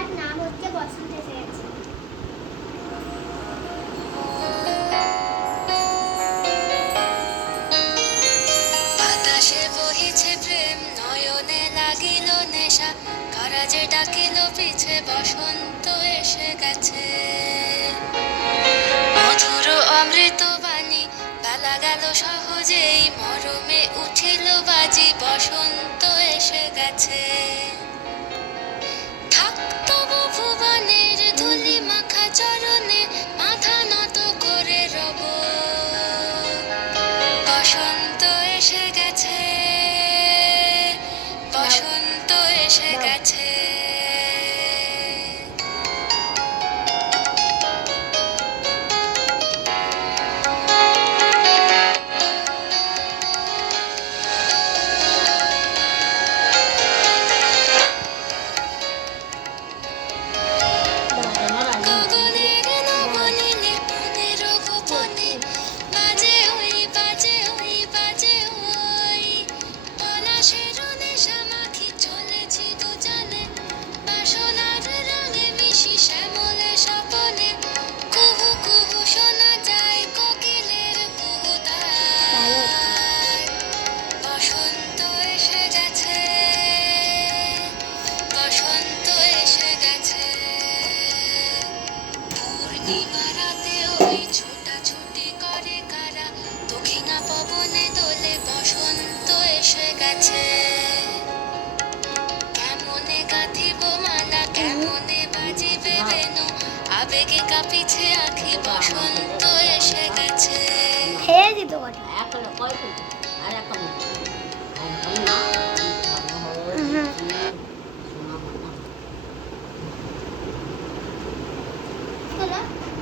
তার নাম হচ্ছে বসন্ত এসে গেছে। বাতাসে বহিছে প্রেম, নয়নে লাগিল নেশা, কারাজে ডাকিল পিছে, বসন্ত এসে গেছে। মধুর অমৃত বাণী, বেলা গেল সহজেই, মরমে উঠিল বাজি, বসন্ত এসে গেছে। থাকতো ভুবনের ধুলি মাখা চরণে, মাথা নত করে রব, বসন্ত এসে গেছে, বসন্ত এসে গেছে। গগনের নবনীলে, মনের গোপনে, বাজে ওই, বাজে ওই, বাজে ওই, পলাশের নেশা মাখি চলেছি দুজনে, বাসনার রঙে মিশি শ্যামলে স্বপনে, কুহু কুহু শোনা যায় কোকিলের কুহুতান। বসন্ত এসে গেছে, বসন্ত এসে গেছে। পূর্ণিমা রাতে ওই ছোটাছুটি করে কারা, দক্ষিণা পবনে দোলে, বসন্ত এসে গেছে। কেমনে গাঁথিব মালা, কেমনে বাজিবে বেনু, আবেগে কাঁপিছে আঁখি, বসন্ত এসে গেছে। খেয়ে দিত কটা। শোনো